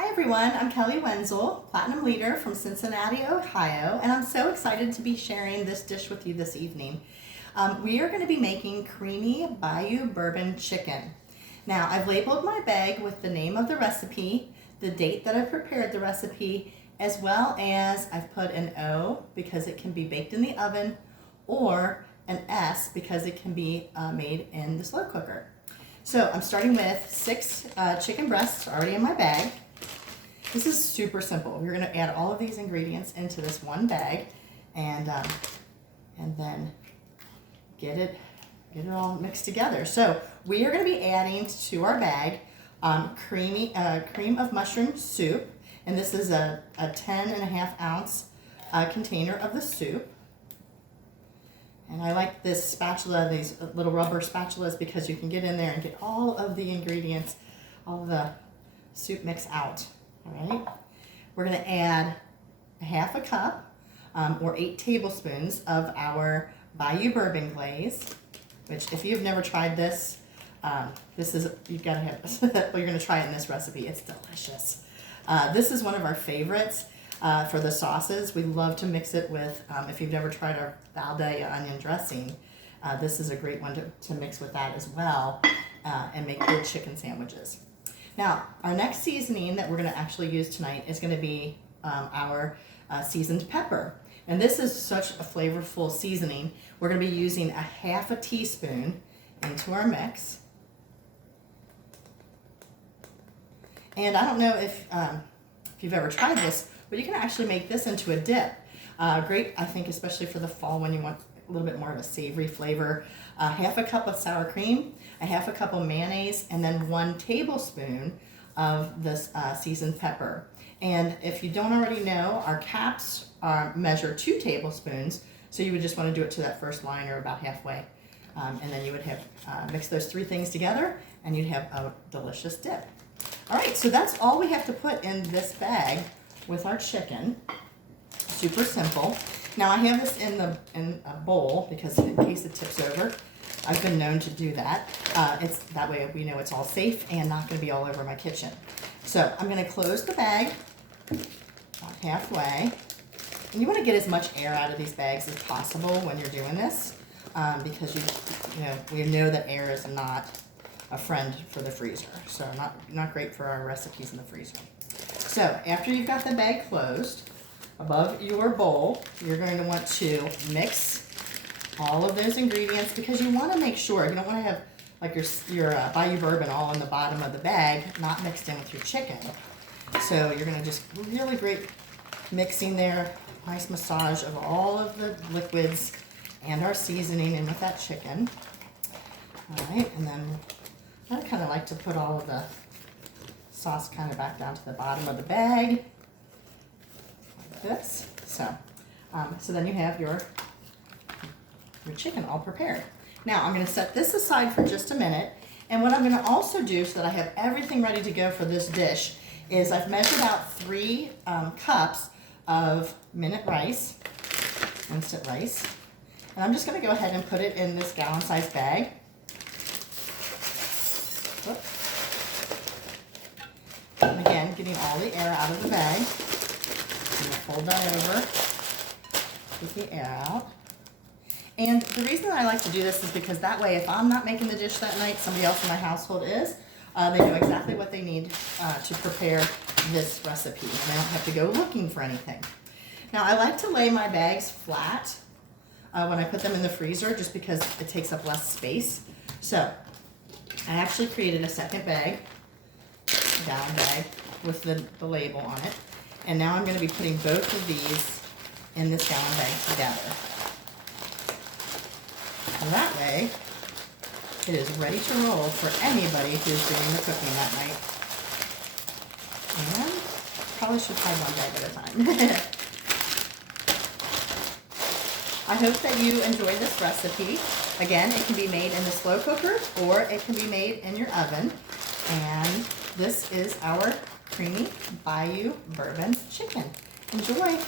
Hi everyone, I'm Kelly Wenzel, Platinum Leader from Cincinnati, Ohio, and I'm so excited to be sharing this dish with you this evening. We are going to be making creamy Bayou Bourbon chicken. Now, I've labeled my bag with the name of the recipe, the date that I prepared the recipe, as well as I've put an O because it can be baked in the oven, or an S because it can be made in the slow cooker. So I'm starting with 6 chicken breasts already in my bag. This is super simple. We're going to add all of these ingredients into this one bag, and then get it all mixed together. So we are going to be adding to our bag cream of mushroom soup, and this is a 10.5 ounce container of the soup. And I like this spatula, these little rubber spatulas, because you can get in there and get all of the ingredients, all of the soup mix out. All right, we're going to add a half a cup or 8 tablespoons of our Bayou Bourbon glaze, which if you've never tried this, you've got to have this. Well, you're going to try it in this recipe. It's delicious. This is one of our favorites for the sauces. We love to mix it with, if you've never tried our Bayou onion dressing, this is a great one to mix with that as well, and make good chicken sandwiches. Now, our next seasoning that we're going to actually use tonight is going to be our seasoned pepper. And this is such a flavorful seasoning. We're going to be using a half a teaspoon into our mix. And I don't know if you've ever tried this, but you can actually make this into a dip. Great, I think, especially for the fall when you want a little bit more of a savory flavor. Half a cup of sour cream, a half a cup of mayonnaise, and then 1 tablespoon of this seasoned pepper. And if you don't already know, our caps measure 2 tablespoons, so you would just want to do it to that first line or about halfway. And then you would have mix those 3 things together, and you'd have a delicious dip. All right, so that's all we have to put in this bag with our chicken. Super simple. Now I have this in a bowl because in case it tips over. I've been known to do that. It's that way we know it's all safe and not going to be all over my kitchen. So I'm going to close the bag about halfway. And you want to get as much air out of these bags as possible when you're doing this, because we know that air is not a friend for the freezer. So not great for our recipes in the freezer. So after you've got the bag closed, above your bowl, you're going to want to mix all of those ingredients, because you want to make sure, you don't want to have like your Bayou Bourbon all in the bottom of the bag, not mixed in with your chicken. So you're going to just really great mixing there, nice massage of all of the liquids and our seasoning in with that chicken. All right, and then I kind of like to put all of the sauce kind of back down to the bottom of the bag, like this. So then you have your chicken all prepared. Now I'm going to set this aside for just a minute, and what I'm going to also do so that I have everything ready to go for this dish is I've measured out 3 cups of minute rice, instant rice, and I'm just going to go ahead and put it in this gallon-sized bag. Whoop. And again, getting all the air out of the bag. I'm going to fold that over, get the air out. And the reason I like to do this is because that way, if I'm not making the dish that night, somebody else in my household is, they know exactly what they need to prepare this recipe, and they don't have to go looking for anything. Now, I like to lay my bags flat when I put them in the freezer, just because it takes up less space. So I actually created a second bag, a gallon bag, with the label on it. And now I'm going to be putting both of these in this gallon bag together. And that way, it is ready to roll for anybody who's doing the cooking that night. And probably should try one bag at a time. I hope that you enjoyed this recipe. Again, it can be made in the slow cooker, or it can be made in your oven. And this is our creamy Bayou Bourbon chicken. Enjoy!